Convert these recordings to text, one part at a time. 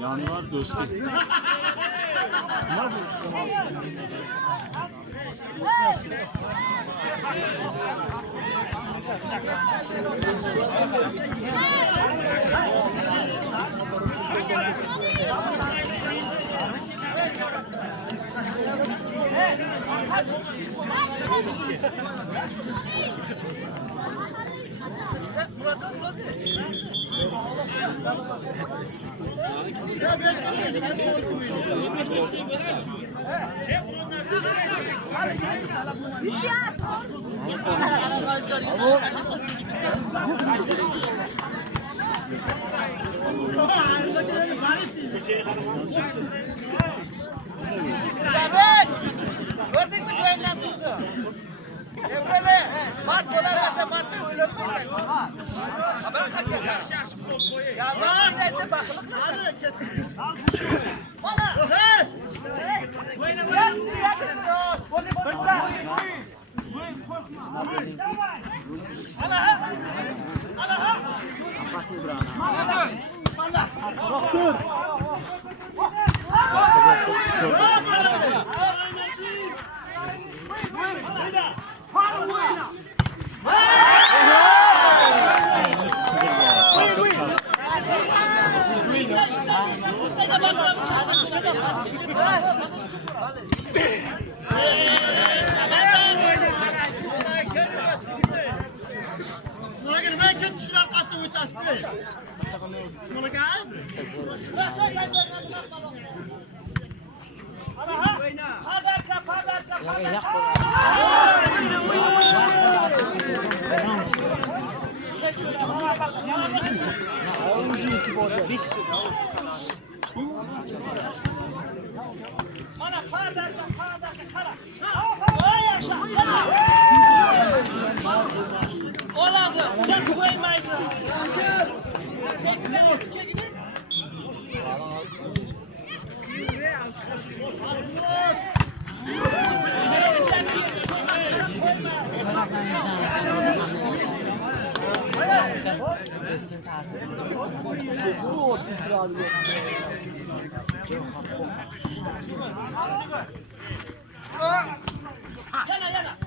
Yanlar dostum. Ne yapıyorsun? Murat'ın sözü. Gördün mü Cüeylan durdu? Evrele, Mart dolarlarsa Mart'ı öldürmezsen. Haber tak ya. Ya ben neyse bakılık nasıl? Bana!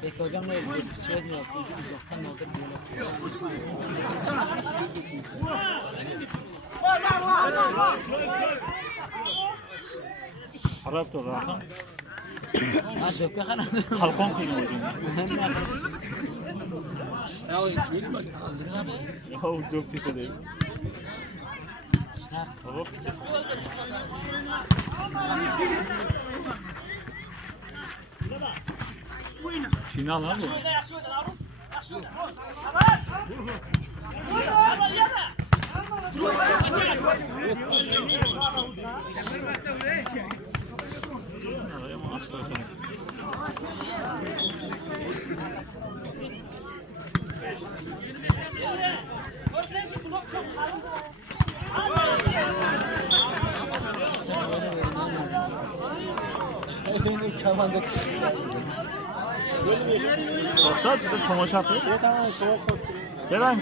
Peki hocam ne yapıyor? Çözmüyor. Uzaktan ne oldu? Harap da rakam. Hadi kana. Halkon kıyım hocam. Ya o içiyoruz bak. Ya o çok güzel değil. Hop. Final lan bu. Baksana size tomaşa atıyor. Evet tamam soğuk koktu. Neden?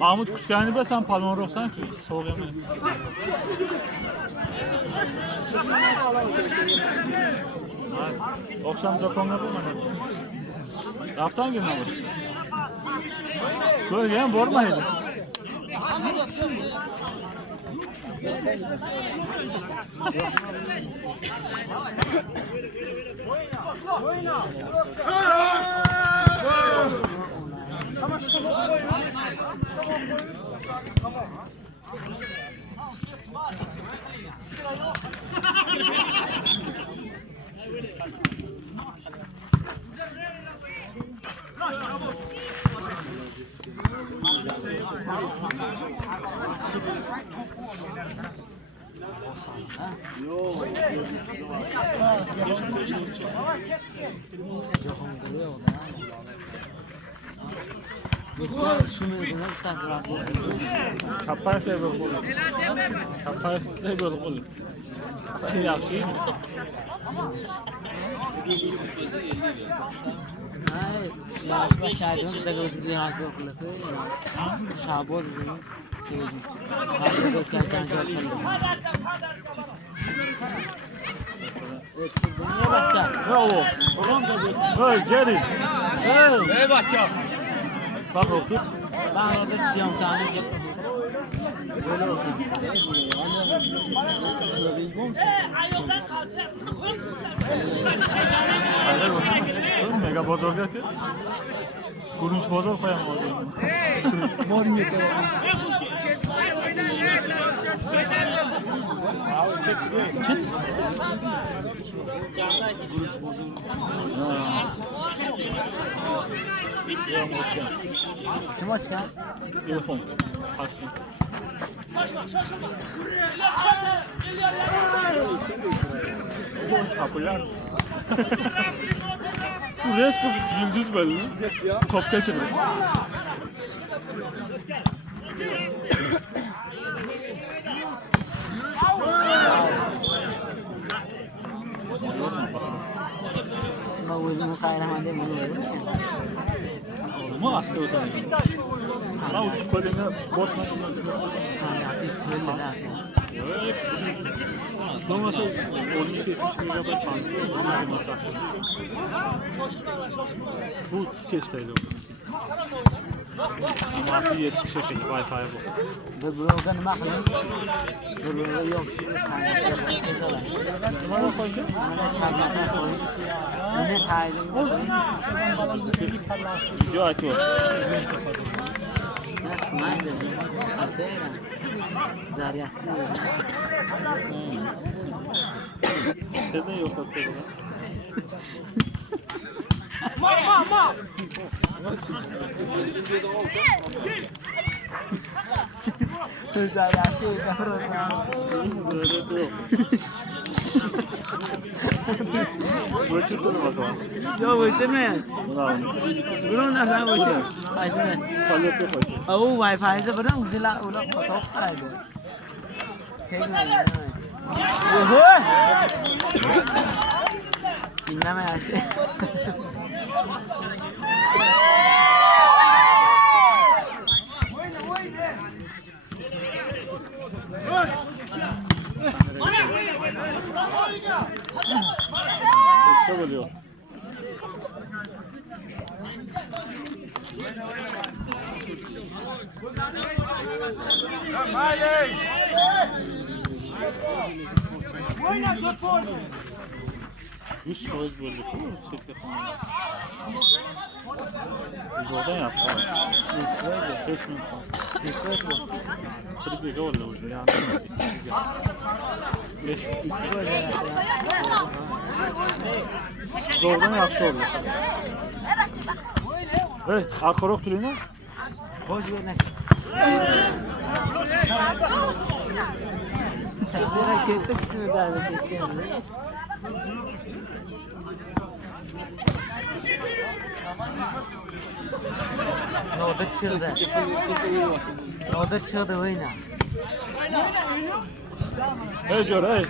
Mahmut kuşlarını be sen palon roksan ki soğuk yemeyin. Hayır. Okşam dokonla bulmadın. Raftan girme olur. Böyle yani bormaydı. Çapar şey böyle. Çapar şey böyle. Sen yaxshi. Ay, yaxshi bachaydim, bizga o'zimizga yaxshi qilib. Shaboz dedim. O'zimiz. Hozirda janjal qildim. Niye bacha? Bravo. Hey, Jerry. Ey bacha. Bak otur. Ben orada siyomkani yaptım. Böyle olsun. Hayır bakın. Mega bozorga ki. Kurunç bozor koyam orada. Mor yeter. Çıt. Guruç bozuldu. Kim açkan? Telefon. Açtım. Popüler. Bu resmi yıldız belli. Top kaçırdı. Ben özümü kayıramadım. Ama hasta otanı. Ben uçuk kolini bosmasından şunu. Hayat istiyorlar ha. Evet. Normalde 12-70 megabayt bandı. Bu keşteydi. Ama asıl eski şekil Wi-Fi bu. Bir bloga nima qiling? Bir bloga yo'q. Nima qo'ysa? Meni taydim. Video aytıyor. Mayli. Zaryadli. Neden yok hakikaten? Zaryadli. Böyle de yok. Ölçürsene o zaman. Yok ölçemeyin. Bravo. Bunun nereden ölçeyin? Kaysını? Kalite koysun. O Wi-Fi'de bunun zila ulan fotoğraf kaydı. Oho! Dinleme ya. Sesle geliyor. Üç koyuz böldük. Çekti falan. Biz oradan yaptık. 5 minut falan. 5 minut. Kırık bir oldu orada. Yani. 5 minut. Zordan yaxshi oldu. Hey, arqaroq turing. Hoş geldin. Sabira ketdi kısmı davet etgan. Noda chiqdi. Noda chiqdi o'yna. Hey Jor, hey.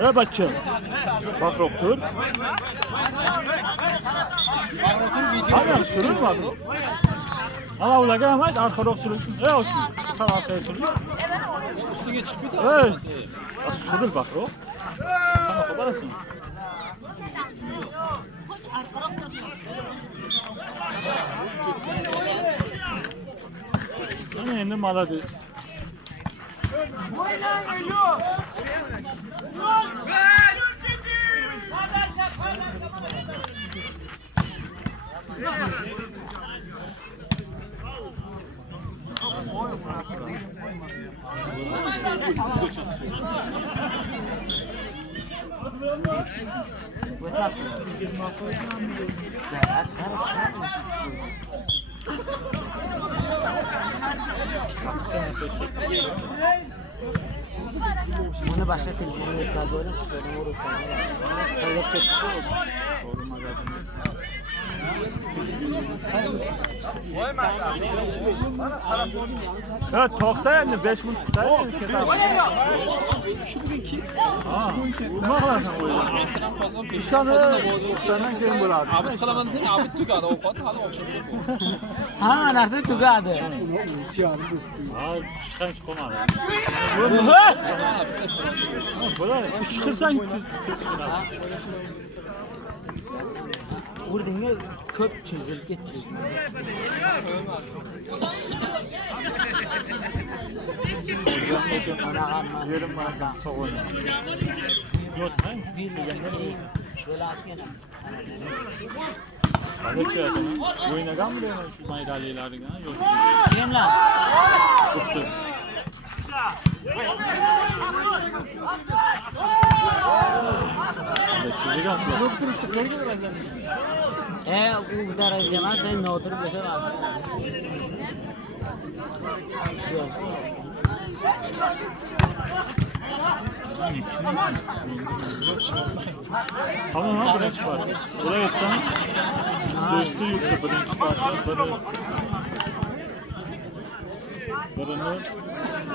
Hey bachcha. Bakroq tur. Ana sürür mü abi? Ana ularga emas, arqaroq surishsin. Ey olsun. Sal orqaga sur. Ustiga chiqib ketadi. Hey. Suril bakroq. Qana xabarasan? Ana endi malades. Zarar. Baksana peki. Bunu başka telefonla yapıyorum. Şöyle vurup kaybet ketdi. Oğlum magazin. Ha to'xta endi 5 minut kutaylik. Shu bugunki. Ha, nima qilasan qo'ylar? Ishoni o'qitgandan keyin bo'ladi. Abid qilaman desang, abid tugadi ovqat hali o'xshab. Hamma narsa tugadi. Ha, chiqqan chiqmadi. Bo'ladi. Chiqirsang tez chiqadi. Urdinga ko'p cho'zilib ketdi. Yerim bilan sog'onaman. Yo'qman, bilmaganda Bo'larkan. Qancha o'ynaganmi deyman shu maydalilarga yo'q. Kimlar? O'qitib. Bu daraja emas, sen nodir bo'lasan. Tamam, birinchi partiya. Ular aytsam, do'sti yurtda birinchi partiya, birini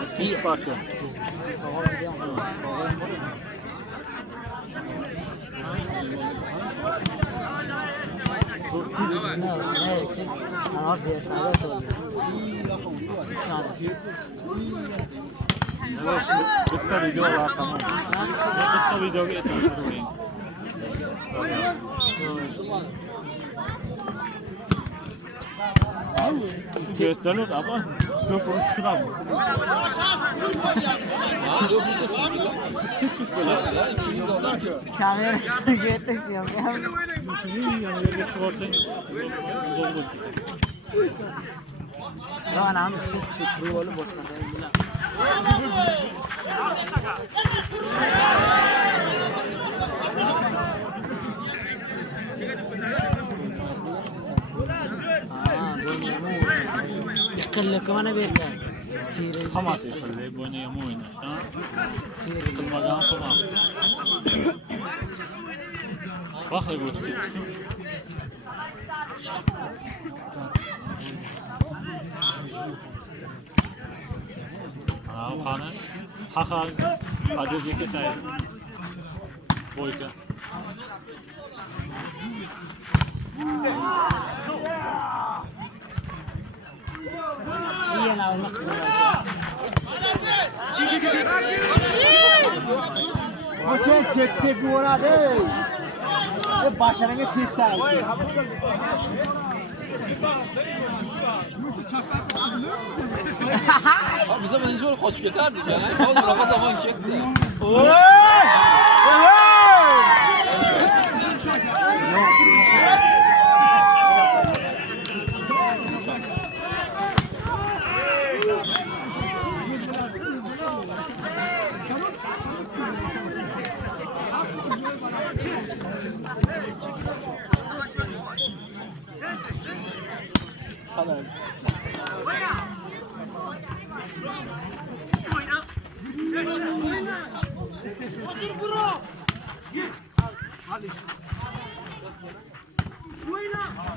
ikkinchi partiya. Siz qanot bertadi. Bitta video raqami. Bitta videoga e'tibor bering. Tweet'ten ama köprü şuna mı? Kamera getirsin. Şunun yanına geçiyorsan zor olur. Ya anam set çekri olup boşuna. Yıkıllık bana verdiler. Sihirli. Hamas yıkıldı. Bu oynayamı oynar. Sihirli. Yıkılmadan falan. Bak da götür. Kanı. Haka. Hadi yeke sayı. Boyka. Iya nak nak kızım. Oçen tek uğradı. Başaranga tepsa. Biz ama hiç öyle koşup getirdik yani. Oğlum rafa zaman gitti.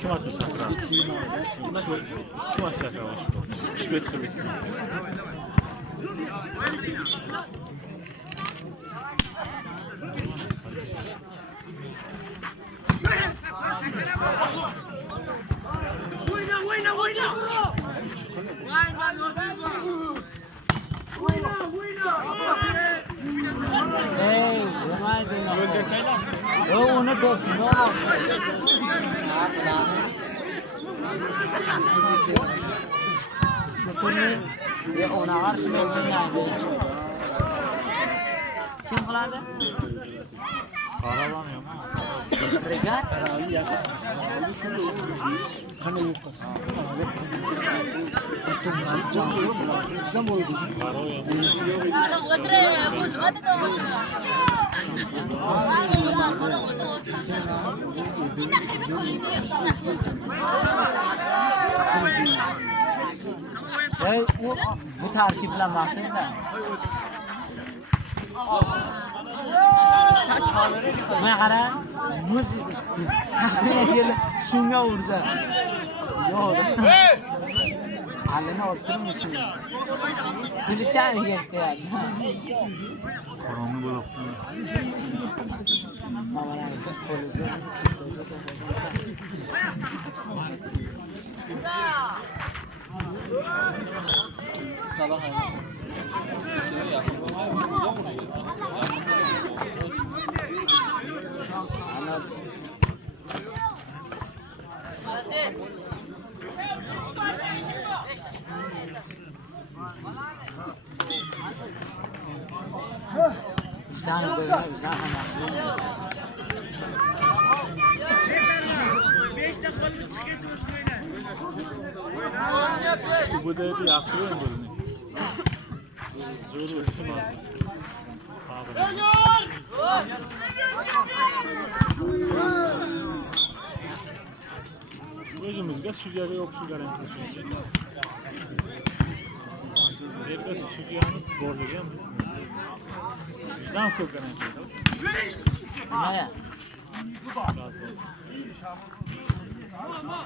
Kim attı sakra? Kim attı sakra var? Şüphet tabii ki. Hey, cemai dena. Oh, ona dost, no. Sebetulnya dia ona harus mengenai. Kim qiladi? Qaralam yomon. Brigat? Qana yo'q. Bizdan bo'ldi. Qaro yomon. Hey, bu tarkib bilan maqsadda. Mana qara, muz. Shunga ursa. Yo'q. Halini o'tirmisin. Silichani keltiradi. Qorong'i bo'libdi. Mana qo'liga. Salah Vicdanı böyle, vicdan ham yaxshi. Bu da edi yaxshi o'yin bo'ldi. Zo'r o'tsin hozir. O'zimizga sudyaga yo'q shu garantiya. Yerga sudyani borligi ham sizdan ko'p garantiya. Nima?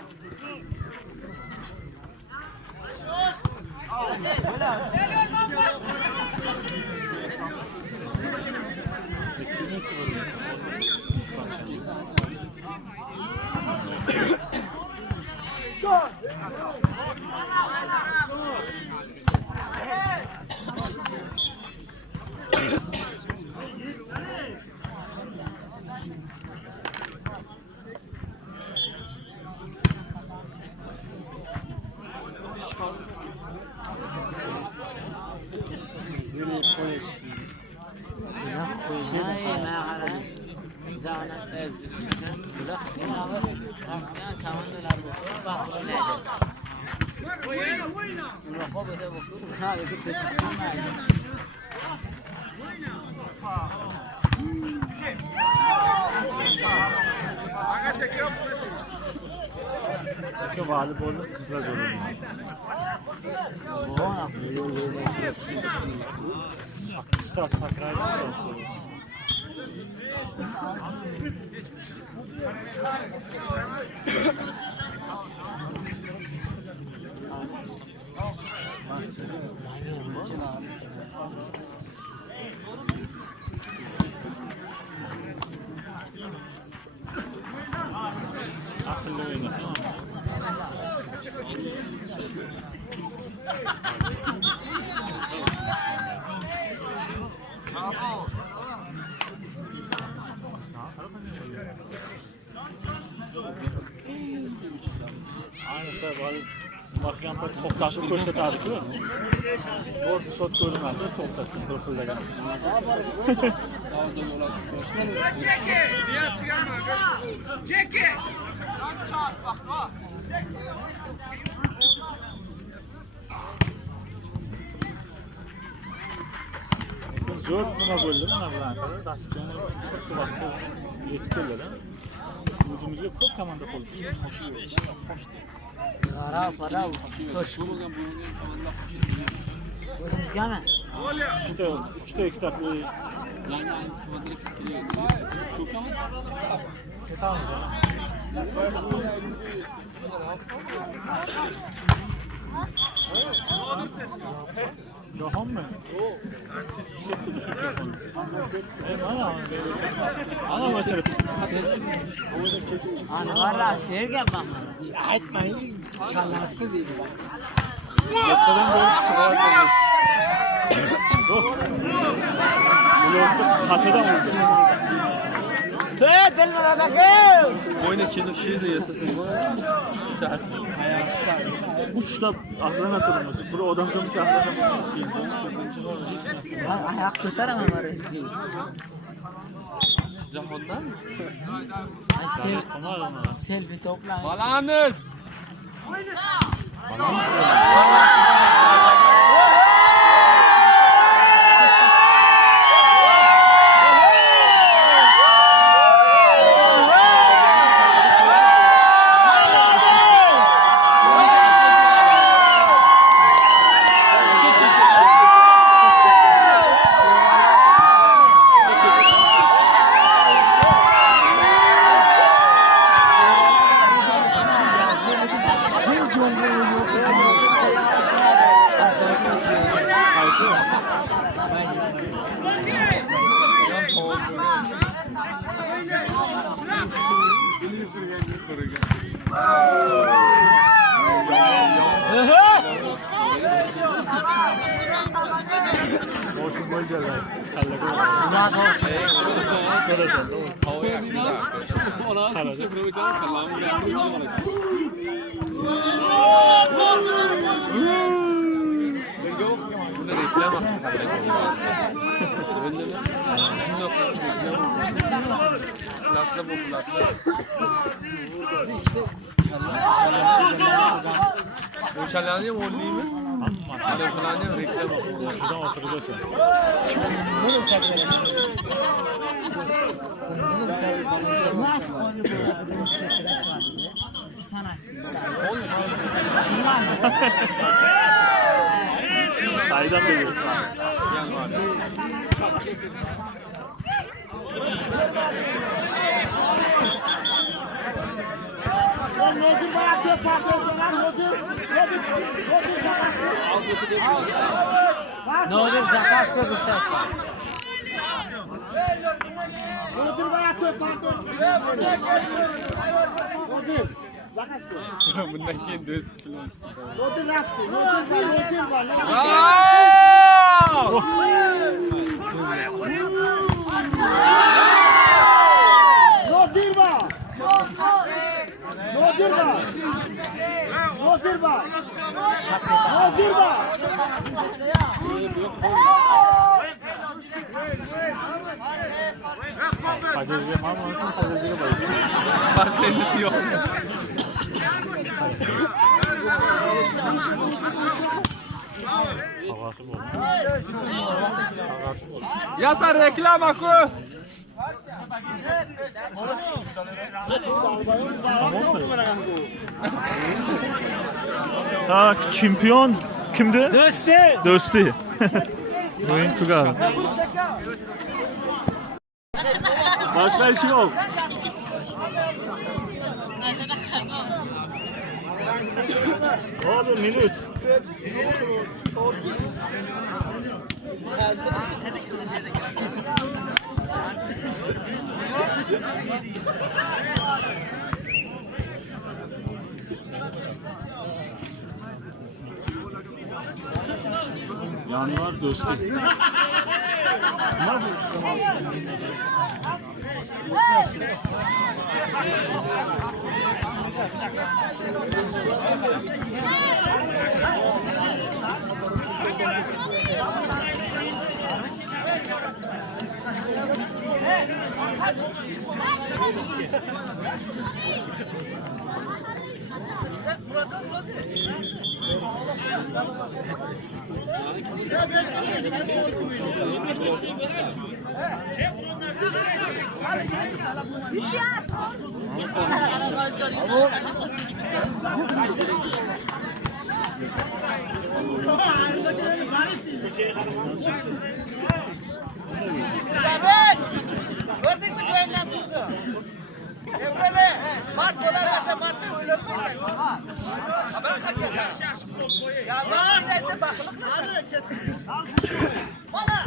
Voleybolni qizlar zo'r o'ynaydi. 8 ta sakraydi. Aqlli o'ynasa. Ayniqsa mahkam payt to'xtatib ko'rsatadi-ku. Bor sot ko'rinadi, to'xtatib to'xtagan. Jeki! Zo'r nima bo'ldi mana bilan qara dasturni katta vaqtda yetib keldi. O'zimizga ko'p komanda qoldi. Qarab, to'sh bo'lgan bu komanda o'zimizgami? ikkita yangi komandalar kelyapti. Ko'pmi? ketamiz. Jahonmi? Ana o'chirib. Ana valla sherga bakma. Aytmayın, kallas kız deydi. Yetkadan bo'lib sig'orat bo'ldi. Ularni xatodan bo'ldi. Dilmurod aka! O'yna kelib sheyda yasasin. 3 ta aqlana turibmiz. Bir odamdan bitta aqlana. Ben ayak ko'taraman mana eski. Jahondan Selfie to'plang. Balamiz. Boşun boy geldi. Kallaga. Bunaqa olsun. Ko'rasan. Ona kimse bir ekan, kallam bilan chiqadi. Buni reklama Nasıl bu fiyatlar? O'shalarni ham o'rnaymi? Ana shularni ham reklama qiladi. Şuradan oturacaksın. Bunu satmayalım. Aydan beri. Nodir bayağı çok fark ediyorlar. Nodir zakaz ko'p ishtasi. Nodir bayağı çok fark ediyorlar. Nodir. Zakaz koy. Bundan keyin do'st bilan. Nodir rastı. Nodir var. Nodir var. Nodir var. Nodir var. Nodir var. Pazarcıya mal olsun, pazarcıya bayılıyor. Başlayışı yok. Havası bol. Yasa reklama ku. Tak, çempiyon kimdi? Do'sti. Do'sti. O'yin tugadi. Başka iş yok. Oğlum minut. Yanlar Do'sti. Ne bu? Murat'ın sözü. Davet! Gördün mü Cüeynden durdu? Evrele! Mart dolarlarsa Mart'ı öldürmeysen. Haber kalk yeter. Yallah neyse bakılıkla sen. Bana!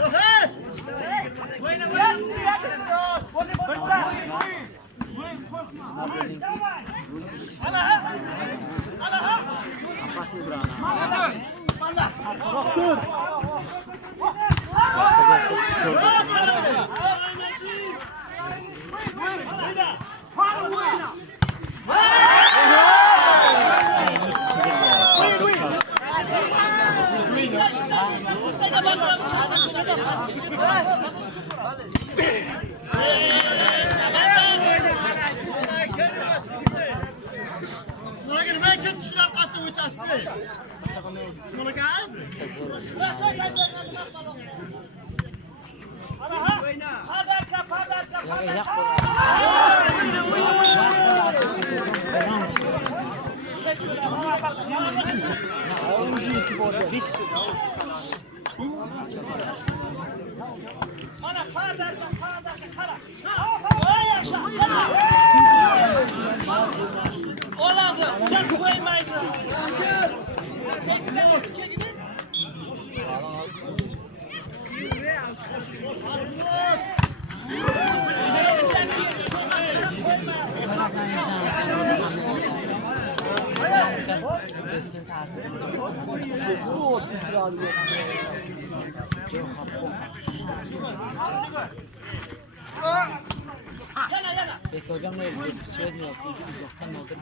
Bekorga nima chizmayapti, uzoqdan nodir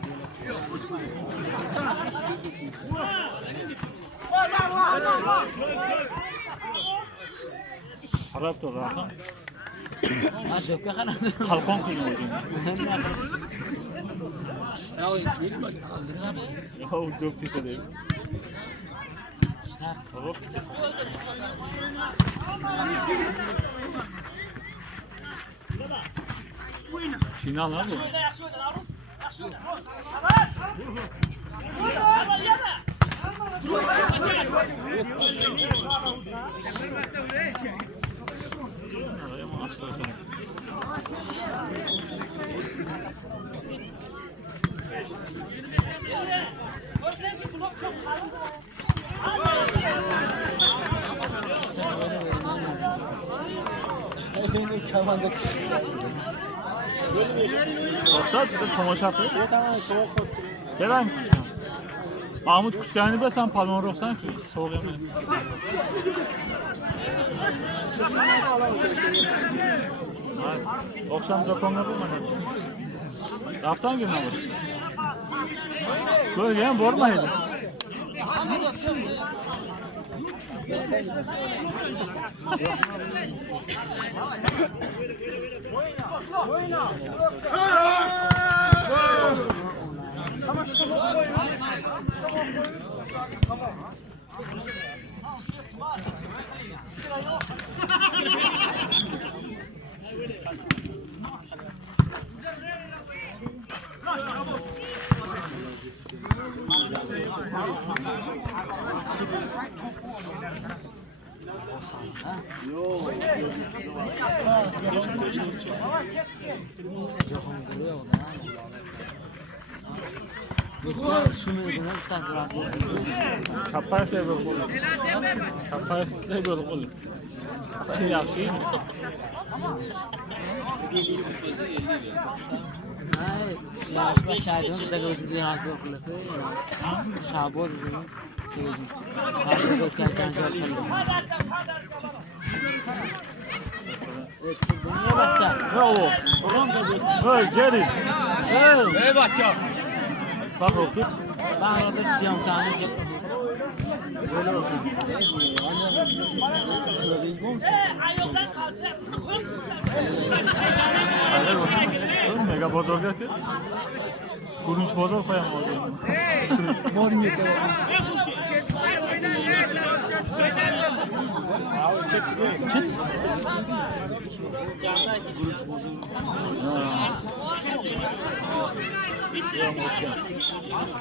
qarab tur Rahim. Ha, debga qaradi. Qalqon qilgan o'zing. Yo'q, deb ketadi. Qarab ketadi. Final ha bu. To'xtat, siz tomosha qil. Berang. Mahmud kutganini bilasan, palonroqsan-ku, sovuq emas. Oqshom do'konga bormadim. Raftan girma bu. Ko'rgan bormaydi. Kapayevga bir qo'l. Kapayevga bir qo'l. Sen yaxshi. Ay, yaxshi bachaydim, bizga o'zimizga hazil qilib, Shaboz degan o'zimiz. Hazilga janjal qildik. Bunga bacha. Bravo. Hey, Jerry. Hey, bacha. Bravo, kut. Bag'rida syomkani böyle olsun. Mega bozorga ket. Kurunch bozor qo'yaman hozir. Boring yetar.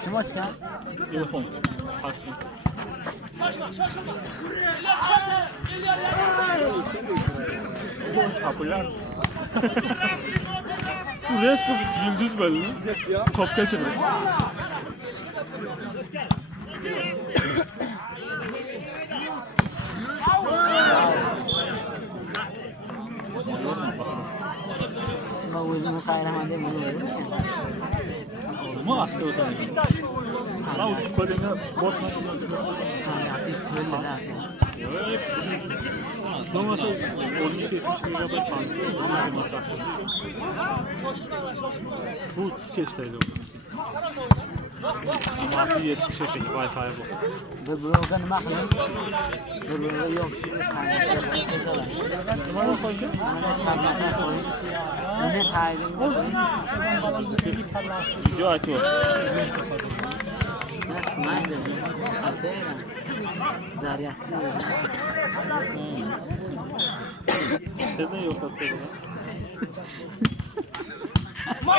Kim ochgan? Telefon. Pastni. Popular. Resko yulduz bo'ldi. Topga chiqdi. Ben o'zimni qayraman deb buni o'yladim. Nima asta o'tadi? Ben ushbu qo'lingga bosmasdan shunday qildim. Ha, istiqbolda. Bo'lmasa 12 megabayt masafa. Bu kechdaydi. Ammo eski shekilli Wi-Fi bu. Bir birovga nima qilamiz? Bir birovga yo'q. Nima qo'ysin? Meni taydim. Video aytib. Mayli. Atayra. Zaryadni. Sizda yo'q o'tadi. Ma.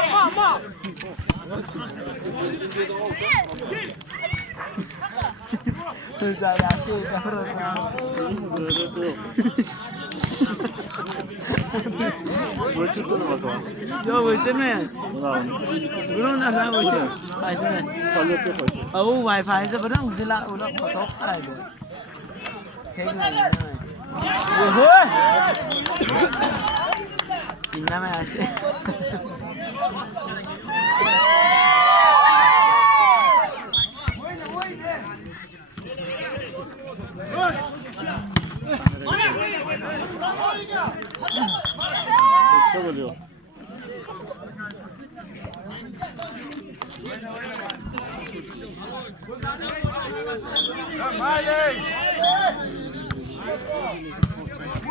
Zaryadni O'chirdim masalan. Yo'q, o'chirmayman. Buni narsa o'chir. Qaysini? Qo'lga qo'ysin. U Wi-Fi'si bilan ular qotoq qiladi. Tegmaydi. Oho! Dinlamayapti. Sesle bölüyor.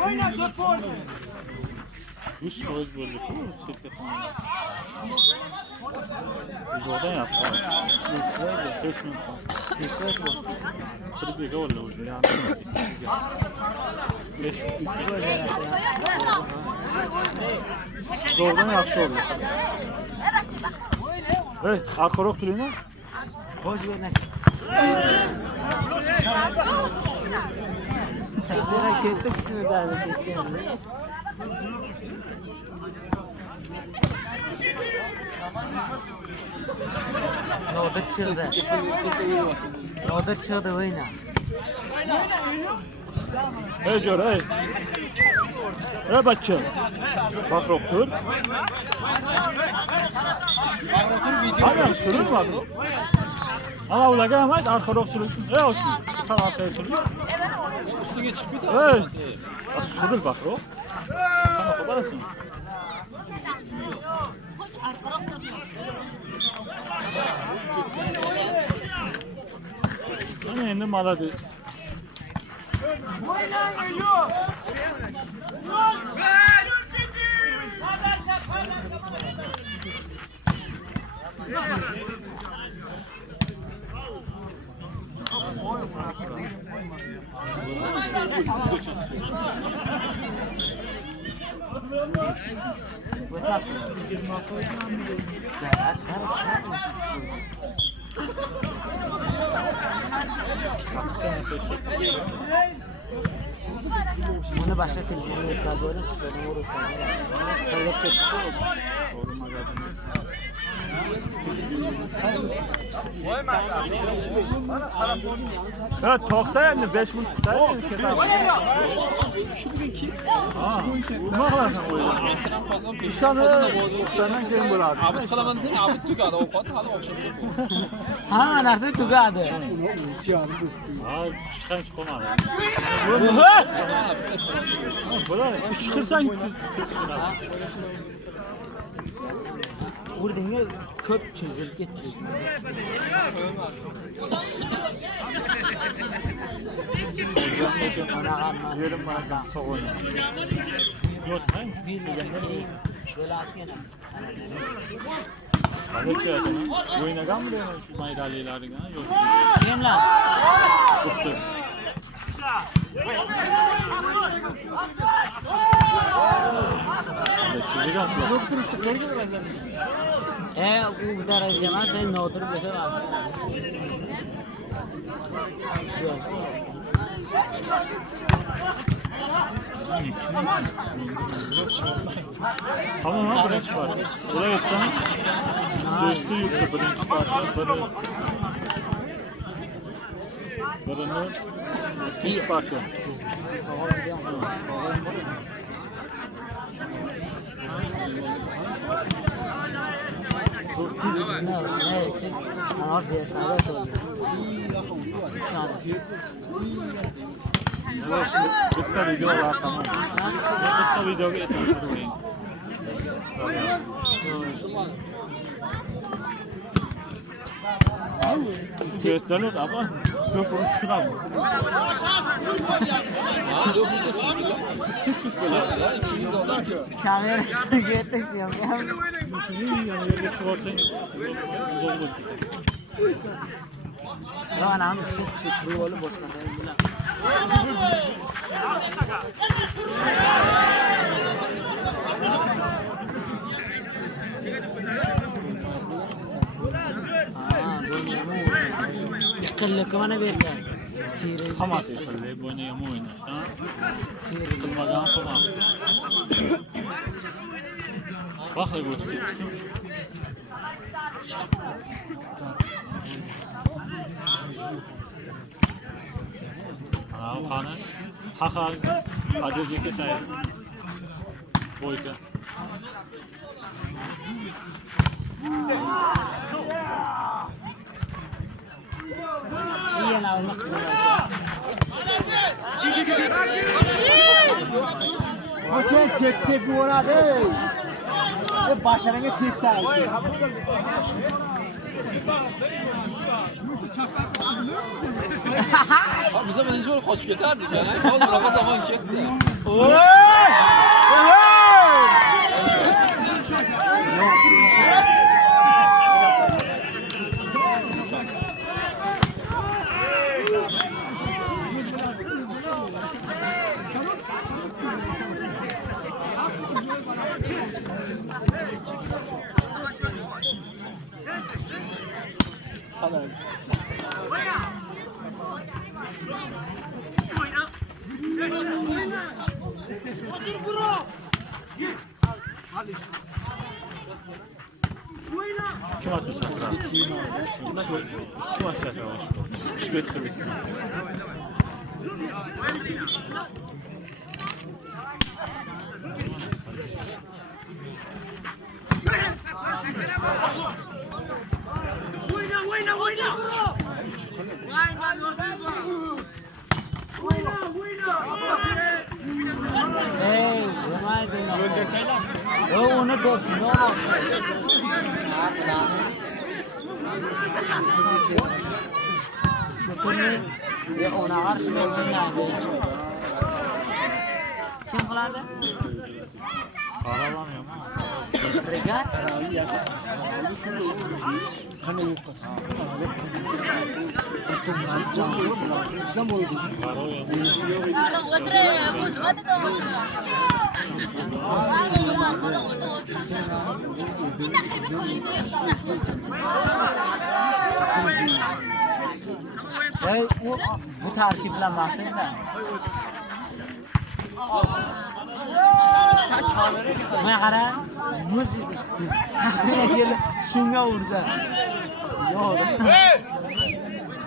Oyna dört gol. 3 söz böldük. Üstlükte falan. Biz oradan yaptık. 5 minut falan. Bir dakika oldu yani. 5 Zordan yaxşı oldu. Hey, arka rok duruyun. Hoş vermek. Merak ettim sizi davet ettim. Noda çıktı. Noda çıktı oyna. Hey Cor, hey. Hey bacım. Bak roktur. Hala sürür mü abi? Ama ulağa gelmez, arka rok sürürsün. Hey olsun. Sen arkaya sürüyor. Üstüne çıkıp bir Hey. Sürür bak rok. Sana kabarsın. Hani endi malades. Bunu başka filmlerle yapar böyle kuşlarını vurur. Kaybet geçti. Evet, toxta endi 5 minut kutaydı. Ha, nima qilasan o'ylab? Ishoni kutdan keyin bo'ladi. Abid qilaman desang, abid tugadi, ovqat hali o'xshab ketdi. Hamma narsa tugadi. Ha, chiqqan chiqmadi. Bo'ladi. 3 qirsang Vurdinga ko'p cho'zilib ketdi. yerim bilan sog'ayman. Yo'q, men Bilmaganda bo'larkan. halicha o'ynaganmi deyman shu maydalilarga? Yo'q. Kimlar? Uqdi. Bu daraja emas, sen nodir bo'lsa bo'ladi. Tamam, birinchi parti. Ular aytsam, do'sti yurtda birinchi parti, birini ikkinchi parti. Siz siz sanat vertayat oldu. Bitta video var, tamam. Bitta videoga e'tibor Teyitlenir ama köprünü tushunami. Kameraga yetasiyam. Yerga tushib olsang, zo'r bo'ladi. Lan ham siz chekruv olib boshqacha bilan. Qillik mana berdi. Siri. Hammasi qilib, buni ham o'ynash, ha? Siri Qilmagan qilmam. Vaqtga o'tib ketdi. Qani? Haqal, adajga kesay. Boyka. yana olma qizim. Hoca tep uğradı. Başarına tepsel. Bize mecbur koç getirdik yani. Oğlum rafa zaman gitti. Hadi. Kim attı sakra? Kim attı sakra? Şüphetli bir. Hey, o onu dost ne olur? Sıkıntı ya ona karşı olsun yani. Kim kılardı? Aralamıyorum ama. Regal? Abi yasa. Abi şunu kana yok. Bizden oldu. Hey, bu tarkiblenmesin de. Ben kara müzik. Şunga vursa. Yok.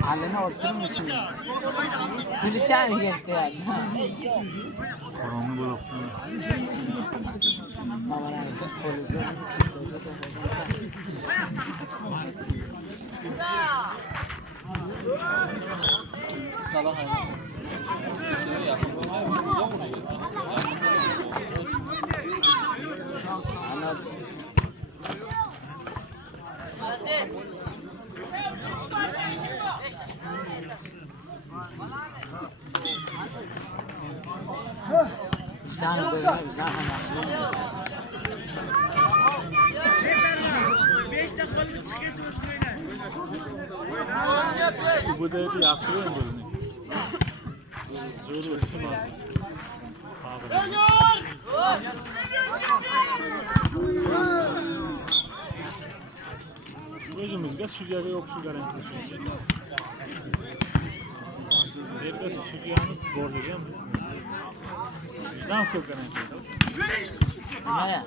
Alene oturmuşsun. Siliçan gitti yani. Koronun bulup. Mamalar polisi. Salah hayvan. Anladım. İşte hani böyle güzel anlatsın. Bu da yaxshi o'yin zo'r o'tsin o'zimizga sudyaga yo'q shu garantiya. Yerga sudyani borligi ham sizdan ko'p garantiya. Nima ya?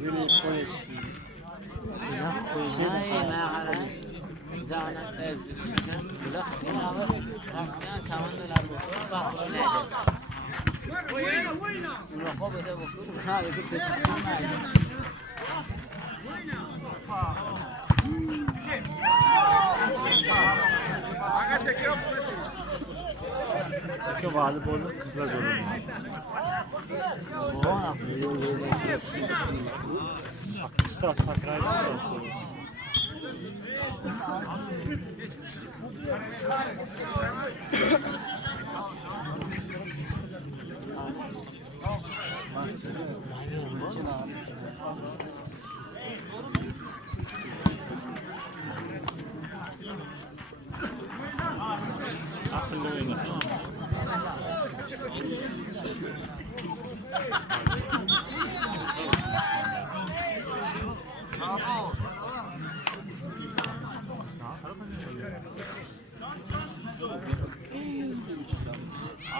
Böyle koyuş. Peki voleybolun qizlar zo'rmi? Sakkizta sakraydi. Akıllı oynasın.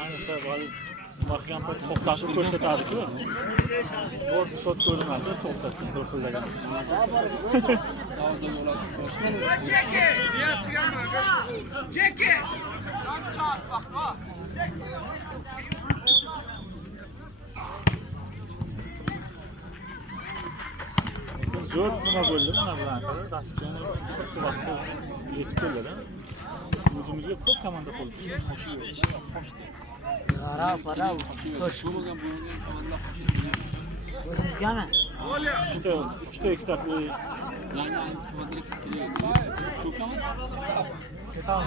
Ayniqsa bakgan payt to'xtatib ko'rsatadi-ku. Bor sot ko'rinadi, to'xtatib ko'rsatilgan. Zo'r nima bo'ldi mana bilan qilib, Raspiyani katta vaqtda yetib keldi. O'zimizga ko'p komanda qo'ydik. Qarab, to'sh. O'zimizgami? İşte kitaplı. Tamam.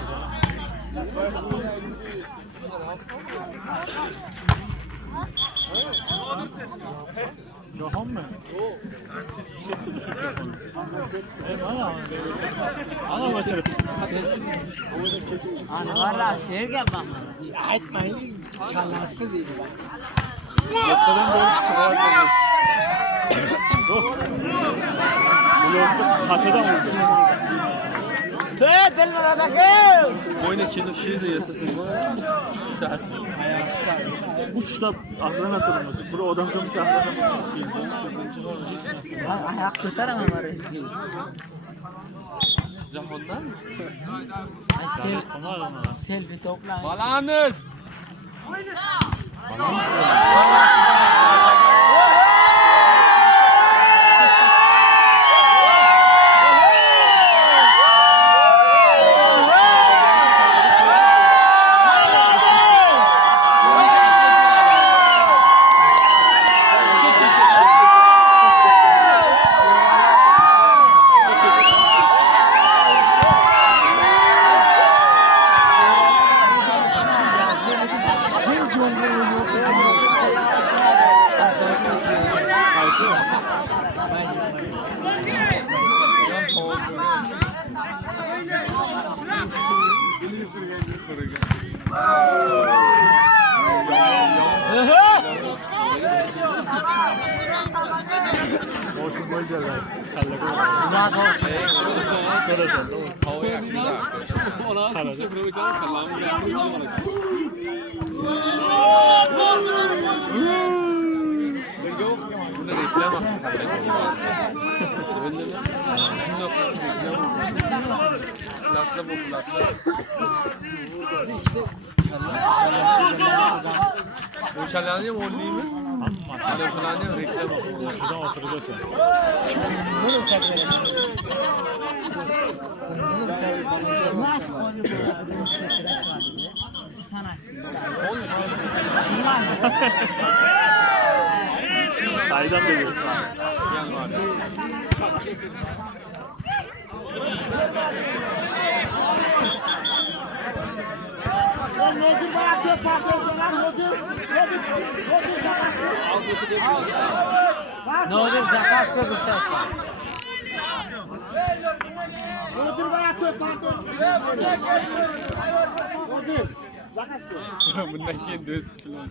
Johan mı? Ana maçları. Ana valla şehir gel bak. Aytmayın, kalastı değil. Yoksadan böyle kişi var mı? Yok. Bu kaçadan vurdu. Del Murat'aki. Oyna kilo şey de yasasın. Uçta aklına atılmaz. Burada odamda bir tane Ayak tutar ama var eski. Jahondan mı? Selfie toplayın. Balanız! Bunda reklam Nasıl bozular? O'shalarni ham o'rnaymi? Ana o'shalarni ham reklam o'qigan. Şuradan oturacaksın. Bunu saklayalım. Bunu Saydan veriyorsun. Gel var. Nodir zakaz koy ustası. Bundan keyin do'st bilan.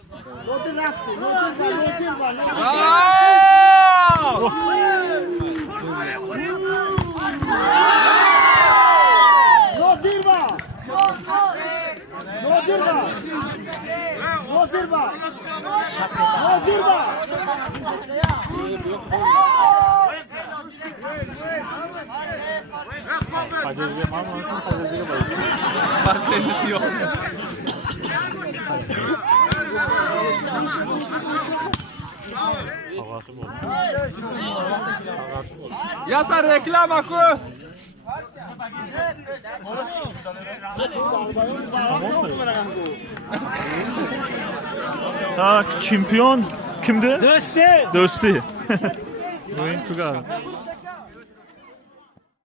Kaderciye mal mı? Kaderciye bayılıyor. Başlayışı yok. Havası bol. Havası bol. Yasa reklam akı. Tak, çempiyon kimdi? Do'sti. Do'sti. O'yin tugadı.